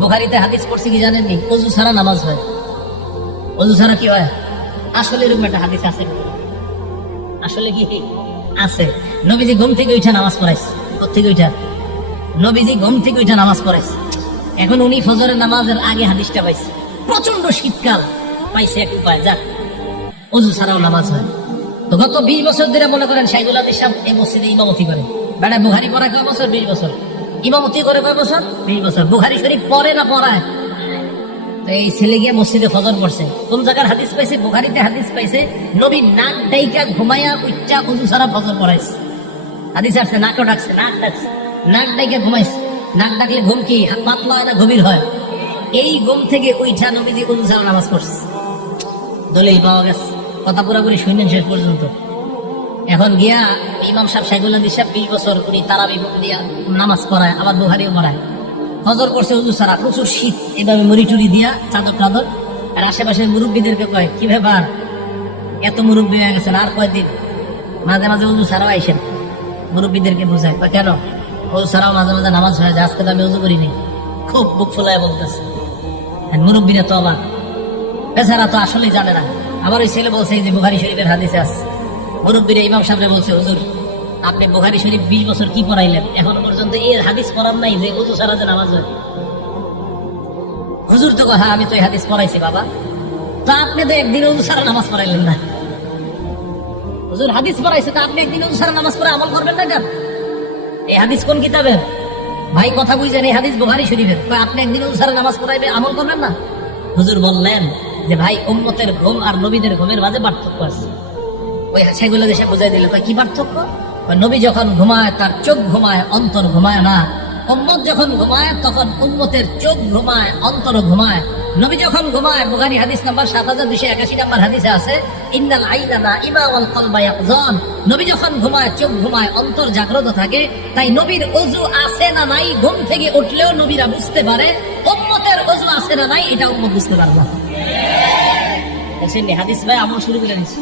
বুখারীতে হাদিস পড়ছি কি জানেননি? ওযু ছাড়া নামাজ হয়। ওযু ছাড়া কি হয়? আসলে এরকম একটা হাদিস আছে, আসলে কি আছে। নবীজি ঘুম থেকে উঠে নামাজ পড়াইছে। কোত্থেকে উঠা? নবীজি ঘুম থেকে উঠে নামাজ পড়াইছে। এখন উনি ফজরের নামাজের আগে হাদিসটা পাইছে, প্রচন্ড শীতকাল, পাইছে এক উপায়, যাক ওযু ছাড়াও নামাজ হয়। তো গত 20 বছর ধরে মনে করেন শাইখুল হাদিস সাহেব এই মসজিদে ইমামতি করে। বেটা বুখারী পড়ায় কয় বছর? 20 বছর। ইমামতি করে কয় বছর? 20 বছর। বুখারী শরীফ পড়ে না পড়ায়? তো এই ছেলে গিয়ে মসজিদে ফজর পড়ছে। কোন জায়গার হাদিস পাইছে? বুখারীতে হাদিস পাইছে, নবী নাক ডাইকা ঘুমাইয়া উচ্চা ওযু ছাড়া ফজর পড়াইছে। হাদিস আসছে, নাকও ডাকছে, নাক ডাকছে, নাক ডাইকা ঘুমাইছে। নাক ডাকলে ঘুম কি পাতলা হয় না গভীর হয়? এই ঘুম থেকে উঠা নবীজি ওযু ছাড়া নামাজ পড়ছে। দলিল পাওয়া গেছে, কথা পুরোপুরি শুনলেন শেষ পর্যন্ত। এখন গিয়া ইমাম সাহেব শাইখুল হাদিস সাহেব 20 বছর উনি তারাবি দিয়া নামাজ পড়ায়, আবার বুখারীও পড়ায়। ফজর করছে ওযু ছাড়া, প্রচুর শীত, এভাবে মুড়ি টুড়ি দিয়া চাদর টাদর। আর আশেপাশের মুরব্বীদেরকে কয়, কি ব্যাপার এত মুরব্বী হয়ে গেছেন, আর কয়দিন মাঝে মাঝে ওযু ছাড়াও আইসেন। মুরব্বীদেরকে বোঝায়, কেন ওযু ছাড়াও মাঝে মাঝে নামাজ হয়, আজকে তো আমি ওযু করিনি। খুব বুক ফুলায় বলতেছে। মুরব্বীরা তো অবাক, বেচারা তো আসলেই জানে না। আবার ওই ছেলে বলছে যে বুখারী শরীফের হাদিসে আছে। মুরব্বীরা ইমাম সাহেবরে বলছে, হুজুর আপনি বুখারী শরীফ 20 বছর কি পড়াইলেন, এখনো পর্যন্ত এই হাদিস পড়ার নাই যে ওযু ছাড়া যে নামাজ হয়। হুজুর তো হ্যাঁ আমি তো এই হাদিস পড়াইছি বাবা। তো আপনি তো একদিন ওযু ছাড়া নামাজ পড়াইলেন না। হুজুর হাদিস পড়াইছে, তো আপনি একদিন ওযু ছাড়া নামাজ পড়ে আমল করবেন না কেন? এই হাদিস কোন কিতাবের? ভাই কথা বুঝছেন, এই হাদিস বুখারী শরীফের। আপনি একদিন ওযু ছাড়া নামাজ পড়াইবে, আমল করবেন না? হুজুর বললেন যে ভাই উম্মতের ঘুম আর নবীদের ঘুমের মাঝে পার্থক্য আছে। ওই সেগুলো দেশে বুঝাই দিল, কি পার্থক্য? নবী যখন ঘুমায় তার চোখ ঘুমায়, অন্তর ঘুমায় না। উম্মত যখন ঘুমায় তখন উম্মতের চোখ ঘুমায়, অন্তর ঘুমায়। নবী যখন ঘুমায়, বুখারী হাদিস নাম্বার 7281 নাম্বার হাদিসে আছে, ইন্নাল আইনা নাইমা ওয়াল কলবা ইয়াকযান। নবী যখন ঘুমায় চোখ ঘুমায়, অন্তর জাগ্রত থাকে। তাই নবীর ওযু আছে না নাই ঘুম থেকে উঠলেও নবীরা বুঝতে পারে। উম্মতের ওযু আছে না নাই এটা উম্মত বুঝতে পারবে না। হাদিস ভাই আমল শুরু করে দিচ্ছে।